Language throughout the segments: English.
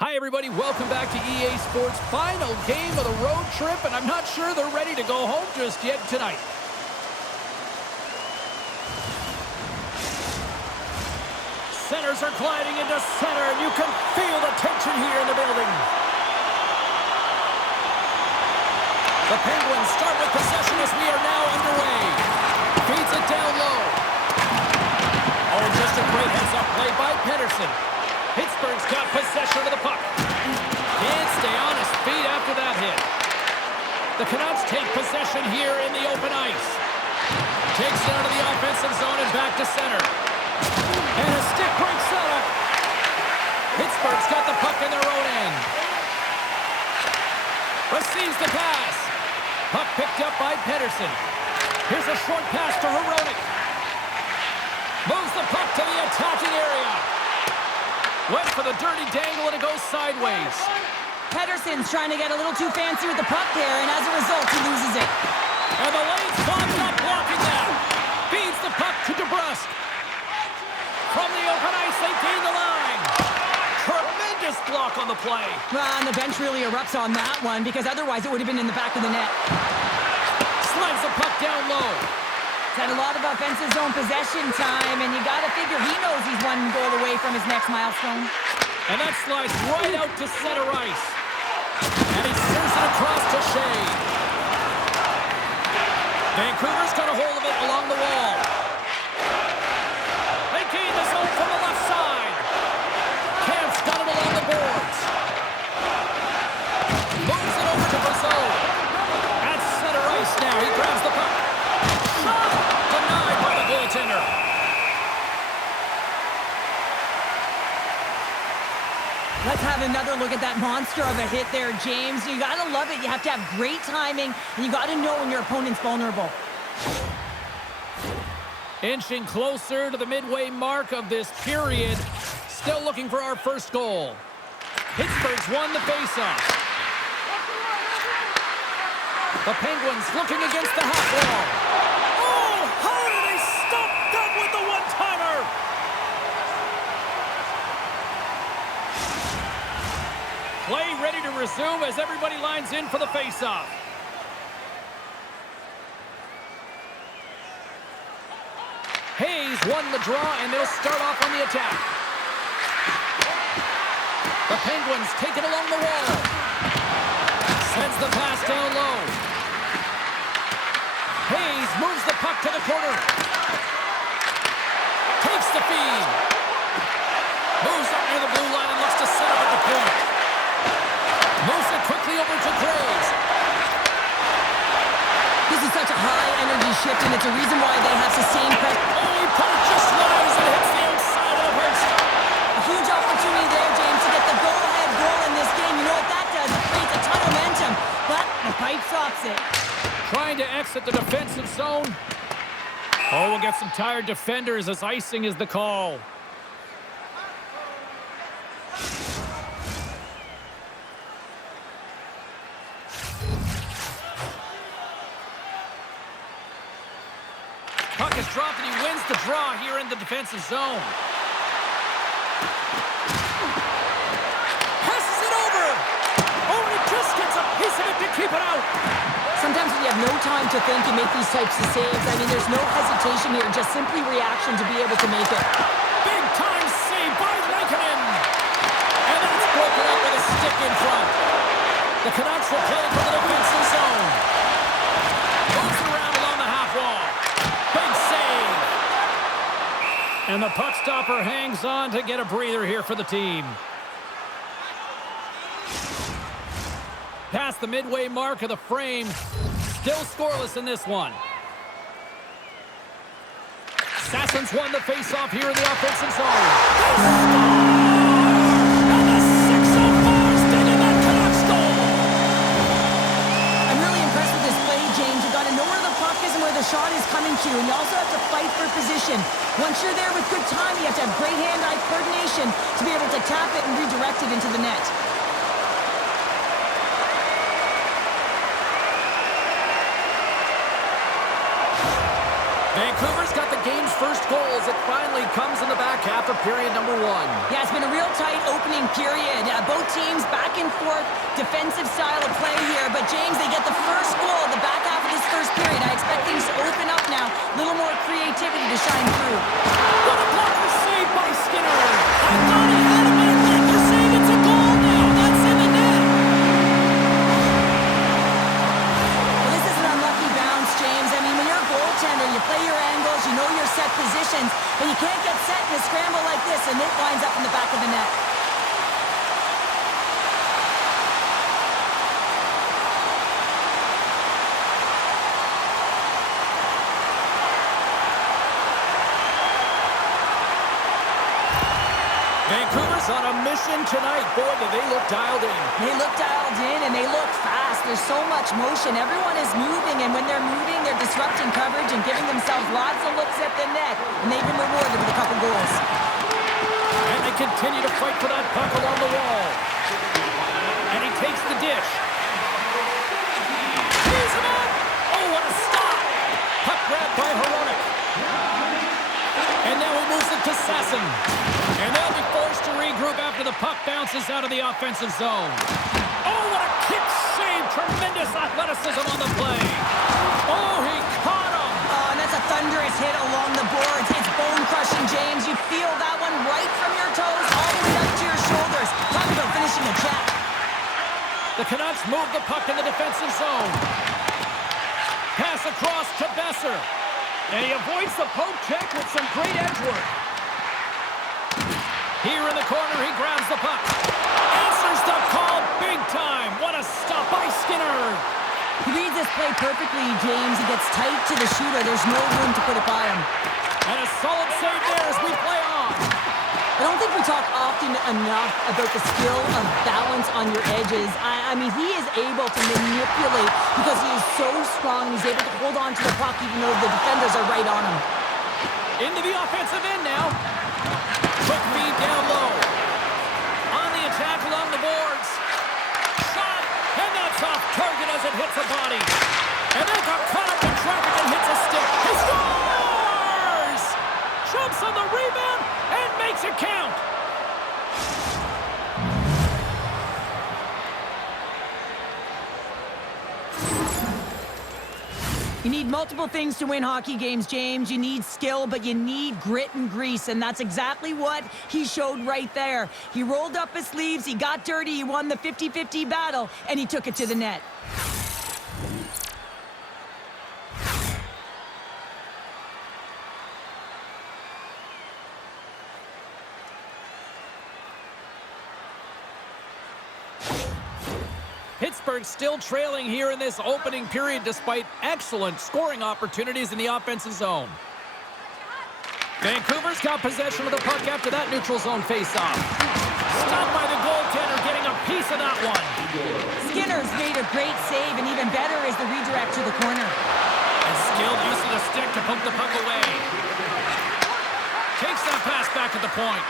Hi, everybody. Welcome back to EA Sports' final game of the road trip, and I'm not sure they're ready to go home just yet tonight. Centers are gliding into center, and you can feel the tension here in the building. The Penguins start with possession as we are now underway. Feeds it down low. Oh, just a great heads-up play by Pedersen. Pittsburgh's got possession of the puck. Can't stay on his feet after that hit. The Canucks take possession here in the open ice. Takes it out of the offensive zone and back to center. And a stick break setup. Pittsburgh's got the puck in their own end. Receives the pass. Puck picked up by Pedersen. Here's a short pass to Hronek. Moves the puck to the attacking area. Went for the dirty dangle, and it goes sideways. Pedersen's trying to get a little too fancy with the puck there, and as a result, he loses it. And the lane's clogged up, blocking that. Feeds the puck to DeBrusque. From the open ice, they gain the line. Tremendous block on the play. Well, and the bench really erupts on that one, because otherwise it would have been in the back of the net. Slides the puck down low. He's had a lot of offensive zone possession time, and you got to figure he knows he's one goal away from his next milestone. And that slides right out to center ice. And he steers it across to Shea. Vancouver's got a hold of it along the wall. They gain the zone from the left side. Camp's got it along the boards. Moves it over to Brazil. At center ice now. He grabs the puck. Shot! Denied by the goaltender. Let's have another look at that monster of a hit there, James. You got to love it. You have to have great timing, and you got to know when your opponent's vulnerable. Inching closer to the midway mark of this period. Still looking for our first goal. Pittsburgh's won the faceoff. The Penguins looking against the half wall. Oh, how did they stop that with the one-timer? Play ready to resume as everybody lines in for the faceoff. Hayes won the draw, and they'll start off on the attack. The Penguins take it along the wall. Sends the pass down low. Hayes moves the puck to the corner. Takes the feed. Moves up near the blue line and looks to set up at the point. Moves it quickly over to Graves. This is such a high-energy shift, and it's a reason why they have sustained pressure. Oh, he put it just wide as it hits the outside of the post. A huge opportunity there, James, to get the go-ahead goal in this game. You know what that does? It creates a ton of momentum, but the pipe stops it. Trying to exit the defensive zone. Oh, we'll get some tired defenders as icing is the call. Puck is dropped, and he wins the draw here in the defensive zone. Passes it over. Oh, and he just gets a piece of it to keep it out. Sometimes when you have no time to think and make these types of saves, I mean, there's no hesitation here, just simply reaction to be able to make it. Big time save by Lankinen. And that's broken up with a stick in front. The Canucks will play for the defensive zone. Moves it around along the half wall. Big save. And the puck stopper hangs on to get a breather here for the team. Past the midway mark of the frame. Still scoreless in this one. Sasson's won the faceoff here in the offensive zone. They score! And the 604's digging that Canucks goal! I'm really impressed with this play, James. You've got to know where the puck is and where the shot is coming to, and you also have to fight for position. Once you're there with good time, you have to have great hand-eye coordination to be able to tap it and redirect it into the net. Vancouver's got the game's first goal as it finally comes in the back half of for period number 1. Yeah, it's been a real tight opening period. Both teams back and forth, defensive style of play here. But, James, they get the first goal in the back half of this first period. I expect things to open up now. A little more creativity to shine through. What a blocker save by Skinner! I thought he had him, but I think they're saying it's a goal now. That's in the net. Well, this is an unlucky bounce, James. I mean, when you're a goaltender, you play your angles, you know your set positions, but you can't get set in a scramble like this, and it winds up in the back of the net. Vancouver's on a mission tonight. Boy, do they look dialed in. They look dialed in, and they look fast. There's so much motion. Everyone is moving, and when they're moving, they're disrupting coverage and giving themselves lots of looks at the net, and they've been rewarded with a couple goals. And they continue to fight for that puck along the wall. And he takes the dish. He's him up! Oh, what a stop! Puck grabbed by Hronek. And now he moves it to Sasson. And they'll be forced to regroup after the puck bounces out of the offensive zone. Oh, what a kick save! Tremendous athleticism on the play. Oh, he caught him! Oh, and that's a thunderous hit along the boards. It's bone-crushing, James. You feel that one right from your toes all the way up to your shoulders. Talk about finishing a check. The Canucks move the puck in the defensive zone. Pass across to Besser. And he avoids the poke check with some great edge work. Here in the corner, he grabs the puck. Answers the call big time. What a stop by Skinner. He reads this play perfectly, James. He gets tight to the shooter. There's no room to put it by him. And a solid save there as we play on. I don't think we talk often enough about the skill of balance on your edges. I mean, he is able to manipulate because he is so strong. He's able to hold on to the puck even though the defenders are right on him. Into the offensive end now. Quick feed down low. On the attack along the boards. Shot, and that's off target as it hits a body. And then got caught up in traffic and hits a stick. He scores! Jumps on the rebound and makes it count. You need multiple things to win hockey games, James. You need skill, but you need grit and grease, and that's exactly what he showed right there. He rolled up his sleeves, he got dirty, he won the 50-50 battle, and he took it to the net. Pittsburgh still trailing here in this opening period despite excellent scoring opportunities in the offensive zone. Vancouver's got possession of the puck after that neutral zone faceoff. Stopped by the goaltender, getting a piece of that one. Skinner's made a great save, and even better is the redirect to the corner. And skilled use of the stick to poke the puck away. Takes that pass back at the point.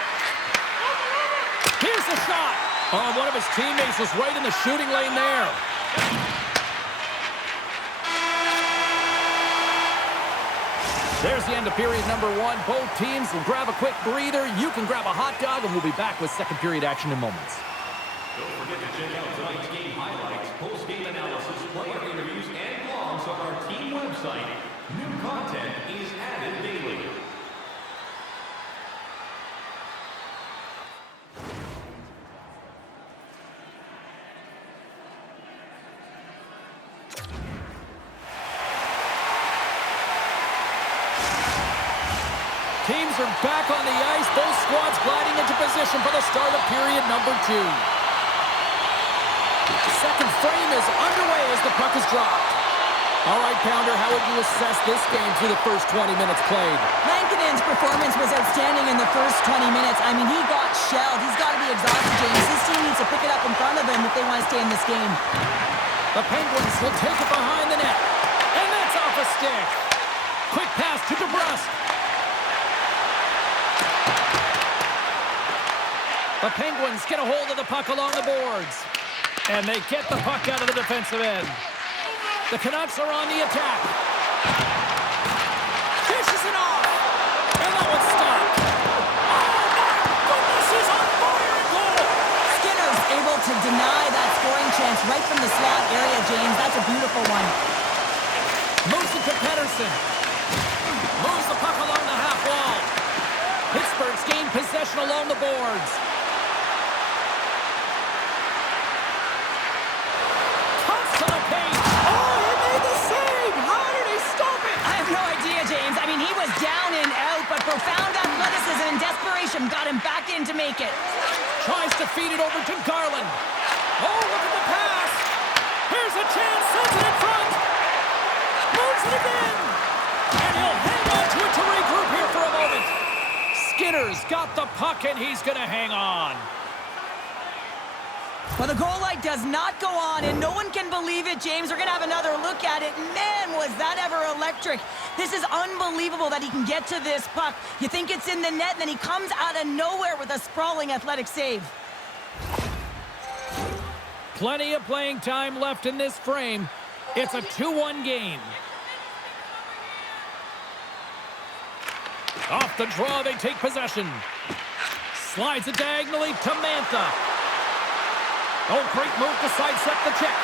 Here's the shot. Oh, one of his teammates is right in the shooting lane there. There's the end of period number 1. Both teams will grab a quick breather. You can grab a hot dog, and we'll be back with second period action in moments. Don't forget to check out tonight's game highlights, post-game analysis, player interviews, and blogs on our team website. New content is added daily. Teams are back on the ice. Both squads gliding into position for the start of period number 2. Second frame is underway as the puck is dropped. All right, Pounder, how would you assess this game through the first 20 minutes played? Lankinen's performance was outstanding in the first 20 minutes. I mean, he got shelled. He's got to be exhausted, James. This team needs to pick it up in front of him if they want to stay in this game. The Penguins will take it behind the net. And that's off a stick. Quick pass to DeBrusque. The Penguins get a hold of the puck along the boards. And they get the puck out of the defensive end. The Canucks are on the attack. Fishes it off. And that one's stopped. Oh, Pedersen. Moves the puck along the half wall. Pittsburgh's gained possession along the boards. Cuts to the paint. Oh, he made the save! How did he stop it? I have no idea, James. I mean, he was down and out, but profound athleticism and desperation got him back in to make it. Tries to feed it over to Garland. Oh, look at the pass. Here's a chance. Sends it in front. Moves it again. And he'll hang on to it to regroup here for a moment. Skinner's got the puck, and he's going to hang on. Well, the goal light does not go on, and no one can believe it, James. We're going to have another look at it. Man, was that ever electric. This is unbelievable that he can get to this puck. You think it's in the net, and then he comes out of nowhere with a sprawling athletic save. Plenty of playing time left in this frame. It's a 2-1 game. Off the draw, they take possession. Slides it diagonally to Mantha. Oh, great move to sidestep the check.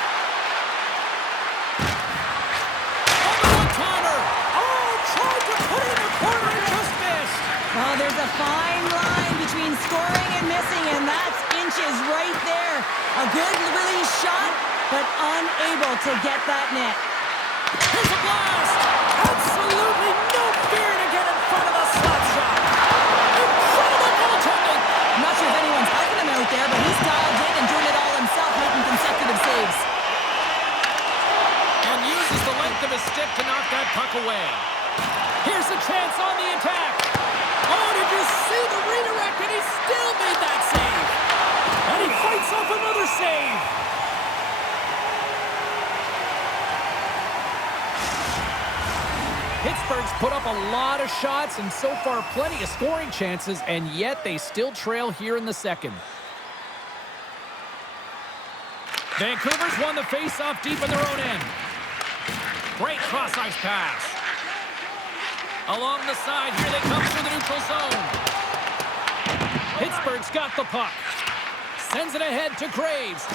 On the one-timer. Oh, tried to put it in the corner and just missed. Oh, there's a fine line between scoring and missing, and that's inches right there. A good release shot, but unable to get that net. Here's a blast. Absolutely no fear to get in front of a slap shot. Incredible goaltending. I'm not sure if anyone's helping him out there, but he's dialed in and doing it all himself, making consecutive saves. And uses the length of his stick to knock that puck away. Here's a chance on the attack. Oh, did you see the redirect? And he still made that save. And he fights off another save. Pittsburgh's put up a lot of shots and so far plenty of scoring chances, and yet they still trail here in the second. Vancouver's won the face-off deep in their own end. Great cross-ice pass. Along the side, here they come through the neutral zone. Pittsburgh's got the puck. Sends it ahead to Graves.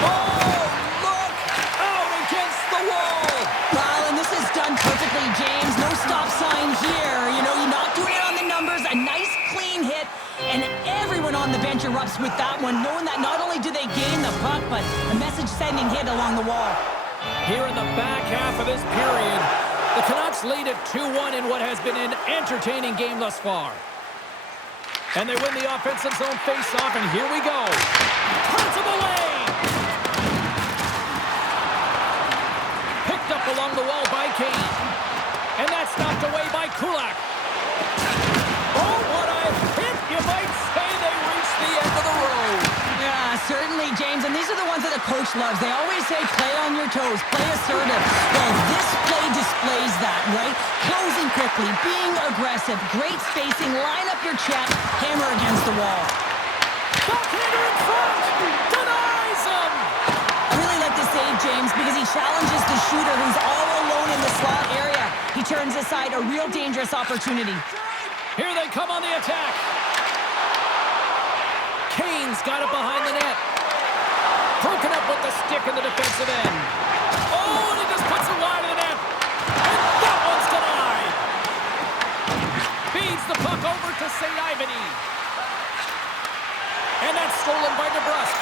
Oh, look! Out against the wall! Wow, and this is done perfectly, James. No stop sign here. You know, you're not doing it on the numbers. A nice, clean hit. And everyone on the bench erupts with that one, knowing that not only do they gain the puck, but a message-sending hit along the wall. Here in the back half of this period, the Canucks lead at 2-1 in what has been an entertaining game thus far. And they win the offensive zone face-off, and here we go. Turns him away! Picked up along the wall by Kane. And that's knocked away by Kulak. Oh, what a hit! You might say they reached the end of the road. Yeah, certainly, James. And these are the ones that the coach loves. They always say, play on your toes, play assertive. Well, this play displays that, right? Closing quickly, being aggressive, great spacing, line up your check, hammer against the wall. Backhander in front! Denies him! I really like the save, James, because he challenges the shooter who's all alone in the slot area. He turns aside a real dangerous opportunity. Here they come on the attack. Kane's got it behind the net. Broken up with the stick in the defensive end. Oh, and he just puts it wide of the net. And that one's denied. Feeds the puck over to St. Ivany. And that's stolen by DeBrusque.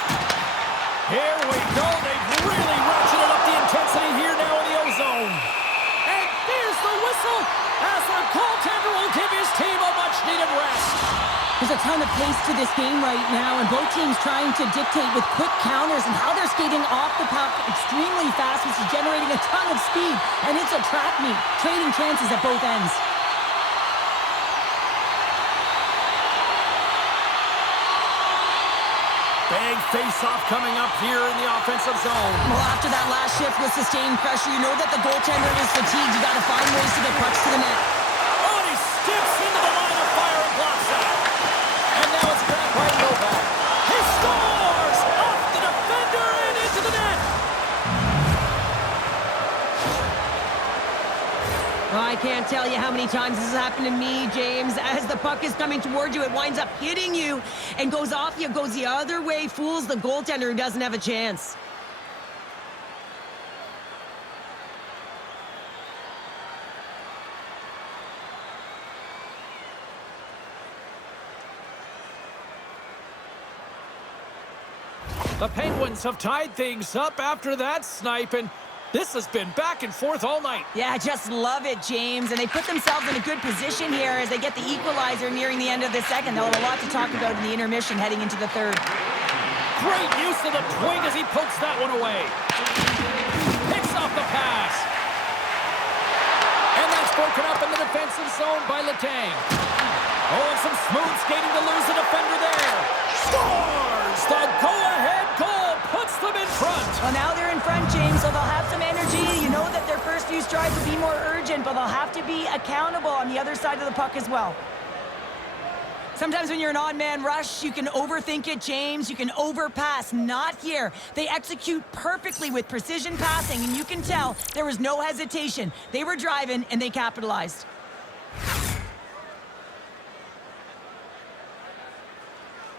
Here we go. They've really ratcheted up the intensity here now in the O-zone. And here's the whistle as the goaltender will give his team a much-needed rest. There's a ton of pace to this game right now, and both teams trying to dictate with quick counters and how they're skating off the puck extremely fast, which is generating a ton of speed. And it's a track meet, trading chances at both ends. Big face-off coming up here in the offensive zone. Well, after that last shift with sustained pressure, you know that the goaltender is fatigued. You got to find ways to get pucks to the net. Oh, and he steps into the line of fire and blocks that. And now it's grabbed by Novak. He scores! Off the defender and into the net. Well, I can't tell you how many times this has happened to me, James. As the puck is coming towards you, it winds up hitting you and goes off you, goes the other way, fools the goaltender who doesn't have a chance. The Penguins have tied things up after that snipe, and this has been back and forth all night. Yeah, just love it, James. And they put themselves in a good position here as they get the equalizer nearing the end of the second. They'll have a lot to talk about in the intermission heading into the third. Great use of the twig as he pokes that one away. Picks off the pass. And that's broken up in the defensive zone by Letang. Oh, and some smooth skating to lose the defender there. Scores! The go-ahead goal puts them in front. Well, now they're in front, James, so they'll have some energy. You know that their first few strides will be more urgent, but they'll have to be accountable on the other side of the puck as well. Sometimes when you're an odd-man rush, you can overthink it, James. You can overpass. Not here. They execute perfectly with precision passing, and you can tell there was no hesitation. They were driving, and they capitalized.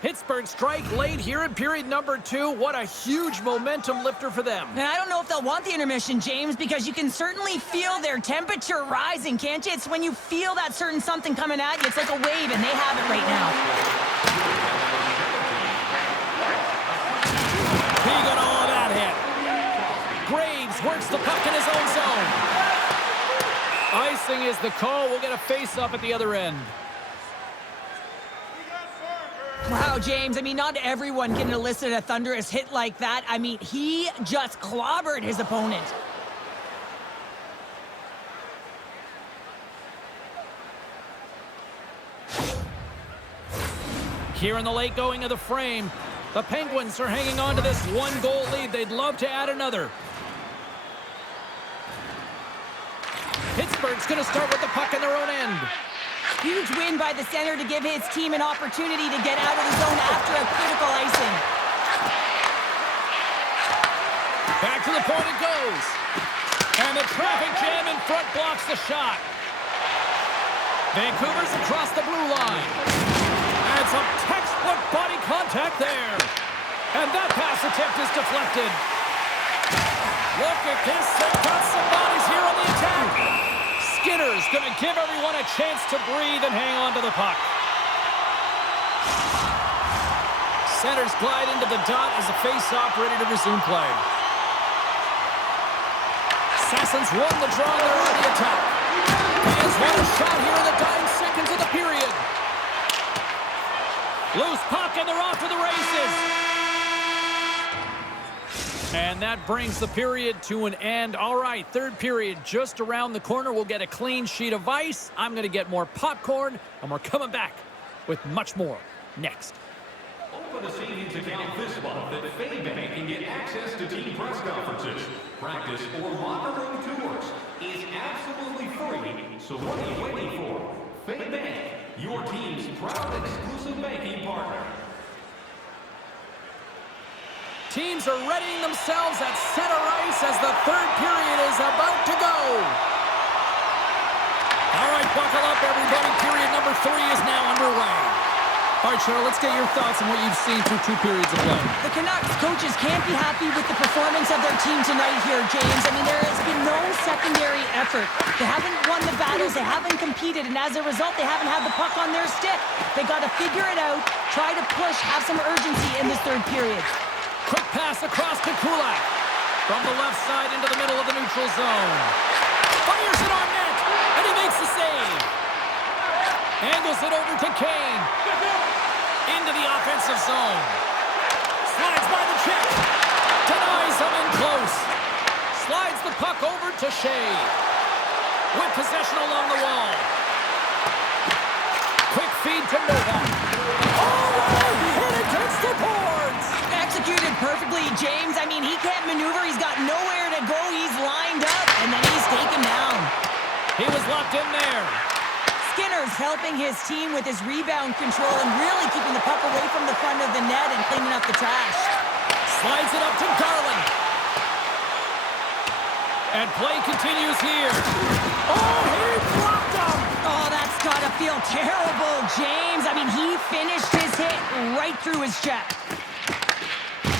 Pittsburgh strike late here in period number 2. What a huge momentum lifter for them. And I don't know if they'll want the intermission, James, because you can certainly feel their temperature rising, can't you? It's when you feel that certain something coming at you. It's like a wave, and they have it right now. He got all of that hit. Graves works the puck in his own zone. Icing is the call. We'll get a face-up at the other end. Wow, James, I mean, not everyone can elicit a thunderous hit like that. I mean, he just clobbered his opponent. Here in the late going of the frame, the Penguins are hanging on to this one-goal lead. They'd love to add another. Pittsburgh's going to start with the puck in their own end. Huge win by the center to give his team an opportunity to get out of the zone after a critical icing. Back to the point it goes. And the traffic jam in front blocks the shot. Vancouver's across the blue line. And some textbook body contact there. And that pass attempt is deflected. Look at this. They've got some bodies here on the attack. Skinner's going to give everyone a chance to breathe and hang on to the puck. Centers glide into the dot as the face-off ready to resume play. Sassons won the draw and they're on the attack. He has won a shot here in the dying seconds of the period. Loose puck and they're off to the races. And that brings the period to an end. All right, third period just around the corner. We'll get a clean sheet of ice. I'm going to get more popcorn, and we're coming back with much more next. Open a savings account this month at FayBank and get access to team press conferences, practice, or locker room tours. It's absolutely free, so what are you waiting for? FayBank, your team's proud exclusive banking partner. Teams are readying themselves at center ice as the third period is about to go. All right, buckle up, everybody. Period number 3 is now underway. All right, Cheryl, let's get your thoughts on what you've seen through 2 periods of play. The Canucks coaches can't be happy with the performance of their team tonight here, James. I mean, there has been no secondary effort. They haven't won the battles. They haven't competed. And as a result, they haven't had the puck on their stick. They got to figure it out, try to push, have some urgency in this third period. Quick pass across to Kulak. From the left side into the middle of the neutral zone. Fires it on net, and he makes the save. Angles it over to Kane. Into the offensive zone. Slides by the check. Denies him in close. Slides the puck over to Shea. With possession along the wall. Quick feed to Novak. Oh, hit against the boards. Executed perfectly, James. I mean, he can't maneuver. He's got nowhere to go. He's lined up, and then he's taken down. He was locked in there. Skinner's helping his team with his rebound control and really keeping the puck away from the front of the net and cleaning up the trash. Slides it up to Garland. And play continues here. Oh, he blocked him! Oh, that's gotta feel terrible, James. I mean, he finished his hit right through his check.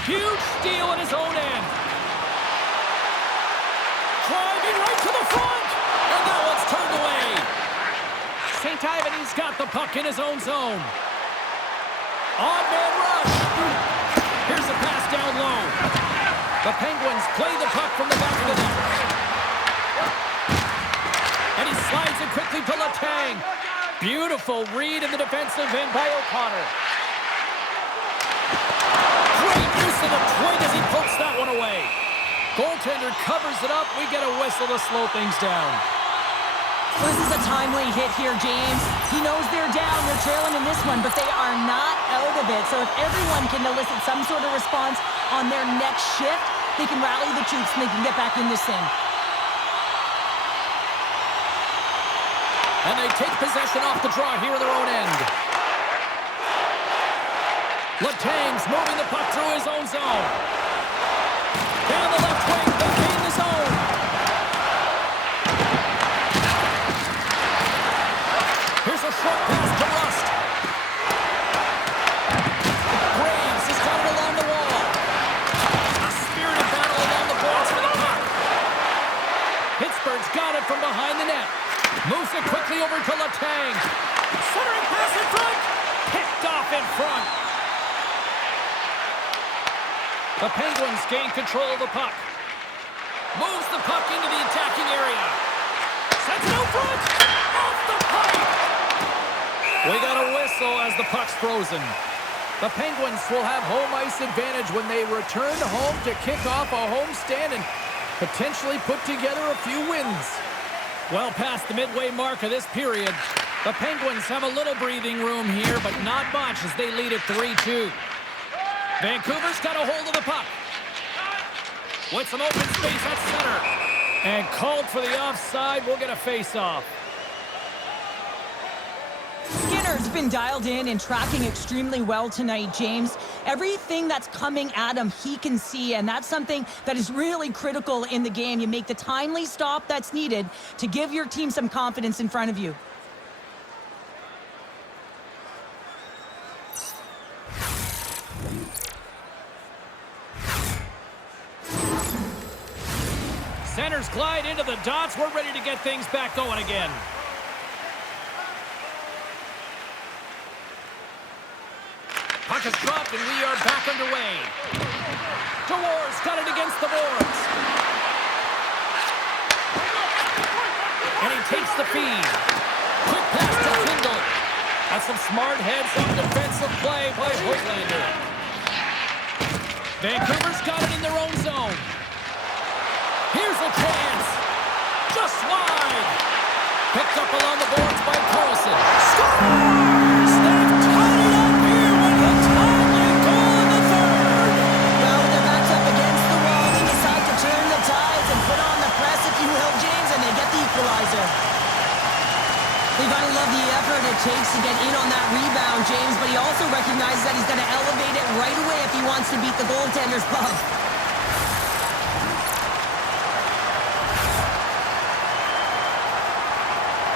Huge steal at his own end. Driving right to the front. And that one's turned away. St. Ivan's got the puck in his own zone. Odd man rush. Here's a pass down The Penguins play the puck from the back of the net. And he slides it quickly to Letang. Beautiful read in the defensive end by O'Connor. Great use of the twig as he pokes that one away. Goaltender covers it up. We get a whistle to slow things down. Well, this is a timely hit here, James. He knows they're down. They're trailing in this one, but they are not out of it. So if everyone can elicit some sort of response on their next shift, they can rally the troops and they can get back in this thing. And they take possession off the draw here in their own end. Letang's moving the puck through his own zone. Down the left wing, they gain the zone. Here's a short pass to Rust. Graves has got it along the wall. A spirited battle along the boards for the puck. Pittsburgh's got it from behind the net. Moves it quickly over to Letang. Centering pass in front. Picked off in front. The Penguins gain control of the puck. Moves the puck into the attacking area. Sends it out front. Off the pipe. We got a whistle as the puck's frozen. The Penguins will have home ice advantage when they return home to kick off a homestand and potentially put together a few wins. Well past the midway mark of this period, the Penguins have a little breathing room here, but not much as they lead at 3-2. Vancouver's got a hold of the puck. With some open space at center. And called for the offside. We'll get a face-off. Skinner's been dialed in and tracking extremely well tonight, James. Everything that's coming at him, he can see, and that's something that is really critical in the game. You make the timely stop that's needed to give your team some confidence in front of you. Centers glide into the dots. We're ready to get things back going again. Puck is dropped and we are back underway. DeWar's got it against the boards. And he takes the feed. Quick pass to Kindle. That's some smart heads-up defensive play by Hoylander. Vancouver's got it in their own zone. Here's a chance. Just wide. Picked up along the boards by Carlson. Scores! They've tied it up here with a timely goal in the third. Well, when their back's up against the wall, they decide to turn the tides and put on the press, if you will, James, and they get the equalizer. You gotta love the effort it takes to get in on that rebound, James, but he also recognizes that he's gonna elevate it right away if he wants to beat the goaltender's glove.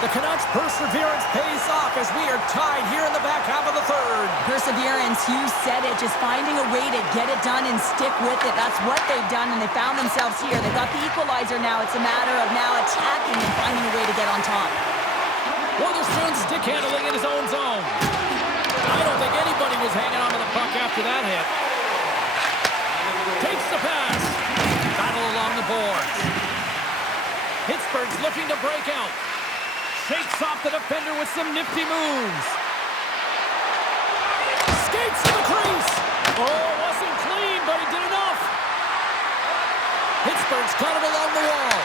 The Canucks' perseverance pays off as we are tied here in the back half of the third. Perseverance, you said it, just finding a way to get it done and stick with it. That's what they've done, and they found themselves here. They've got the equalizer now. It's a matter of now attacking and finding a way to get on top. Wotherspoon stick handling in his own zone. I don't think anybody was hanging on to the puck after that hit. Takes the pass. Battle along the boards. Pittsburgh's looking to break out. Shakes off the defender with some nifty moves. Skates to the crease. Oh, wasn't clean, but he did enough. Pittsburgh's got it along the wall.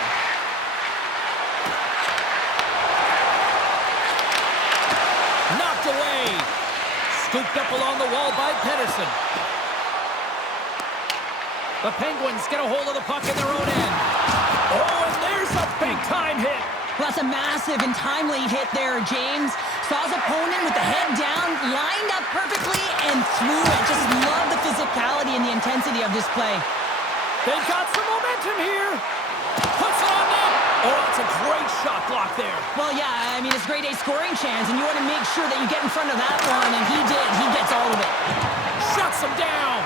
Knocked away. Scooped up along the wall by Pedersen. The Penguins get a hold of the puck in their own end. Oh, and there's a big-time hit. Well, that's a massive and timely hit there, James. Saw his opponent with the head down, lined up perfectly, and threw it. Just love the physicality and the intensity of this play. They've got some momentum here. Puts it on net. Oh, that's a great shot block there. Well, yeah, I mean, it's grade A scoring chance, and you want to make sure that you get in front of that one, and he did. He gets all of it. Shuts him down.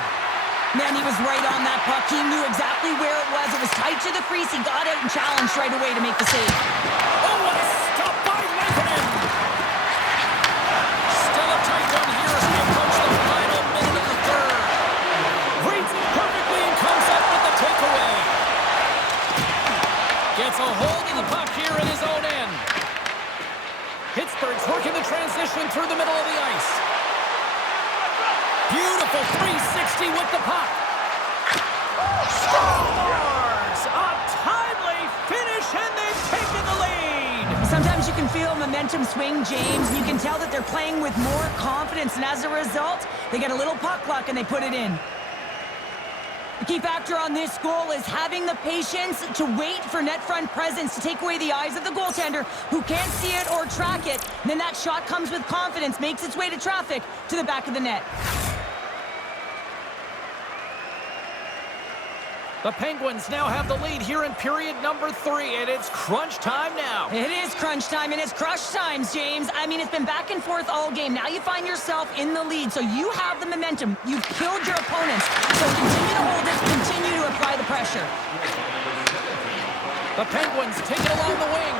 Man, he was right on that puck. He knew exactly where it was. It was tight to the crease. He got out and challenged right away to make the save. Oh, what a stop by Lankinen. Still a tight one here as we approach the final minute of the third. Reads it perfectly and comes up with the take. Beautiful 360 with the puck. Scores! A timely finish, and they've taken the lead. Sometimes you can feel momentum swing, James, and you can tell that they're playing with more confidence, and as a result, they get a little puck luck and they put it in. The key factor on this goal is having the patience to wait for net front presence to take away the eyes of the goaltender who can't see it or track it. And then that shot comes with confidence, makes its way to traffic to the back of the net. The Penguins now have the lead here in period number 3, and it's crunch time now. It is crunch time, and it's crush times, James. I mean, it's been back and forth all game. Now you find yourself in the lead, so you have the momentum. You've killed your opponents, so continue to hold it, continue to apply the pressure. The Penguins take it along the wing.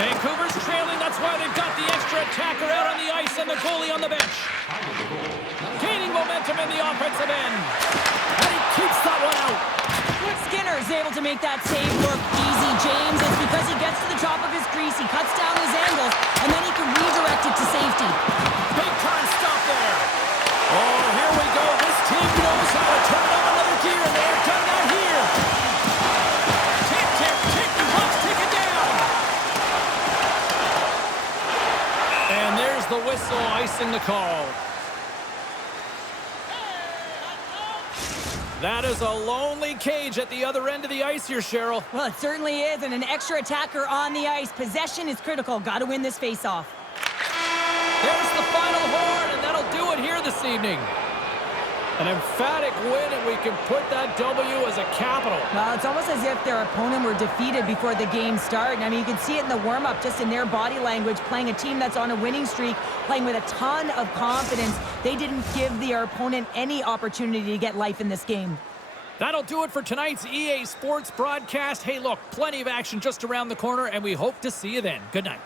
Vancouver's trailing, that's why they've got the extra attacker out on the ice and the goalie on the bench. Gaining momentum in the offensive end. And he keeps that one out. Skinner is able to make that save look easy, James. It's because he gets to the top of his crease, he cuts down his angles, and then he can redirect it to safety. Big time stop there. Oh, here we go. This team knows how to turn up another gear, and they have done that here. Tick, tick, tick, the clock's ticking down. And there's the whistle icing the call. That is a lonely cage at the other end of the ice here, Cheryl. Well, it certainly is, and an extra attacker on the ice. Possession is critical. Got to win this face-off. There's the final horn, and that'll do it here this evening. An emphatic win, and we can put that W as a capital. Well, it's almost as if their opponent were defeated before the game started. I mean, you can see it in the warm-up, just in their body language, playing a team that's on a winning streak, playing with a ton of confidence. They didn't give their opponent any opportunity to get life in this game. That'll do it for tonight's EA Sports broadcast. Hey, look, plenty of action just around the corner, and we hope to see you then. Good night.